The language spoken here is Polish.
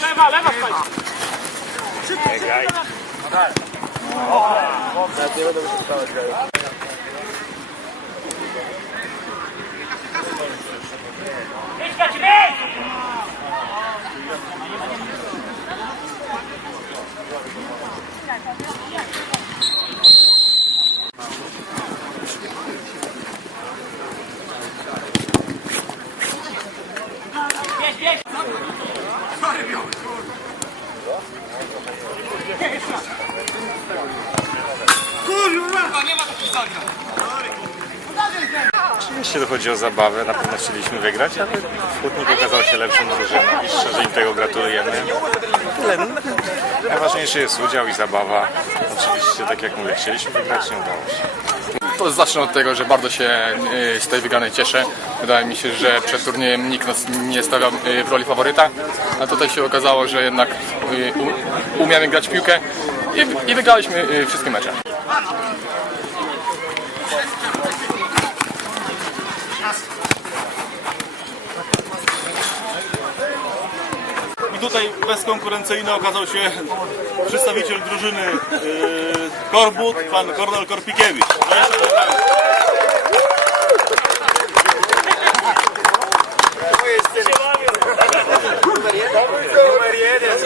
Lewa, lewa stoi! Szybko, szybko! Nie będę wyszukał, Kurwa! Nie ma takich zagrań! Jeśli chodzi o zabawę, na pewno chcieliśmy wygrać, ale okazał się lepszą drużyną i szczerze im tego gratulujemy. Tyle. Najważniejszy jest udział i zabawa. Oczywiście, tak jak mówię, chcieliśmy wygrać, nie udało się. To zacznę od tego, że bardzo się y, z tej wygranej cieszę. Wydaje mi się, że przed turniejem nikt nas nie stawiał y, w roli faworyta, a tutaj się okazało, że jednak y, umiemy grać piłkę i, wygraliśmy wszystkie mecze. I tutaj bezkonkurencyjny okazał się przedstawiciel drużyny yy, Korbut, pan Kornel Korpikiewicz. Jeszcze brawa. Numer jeden.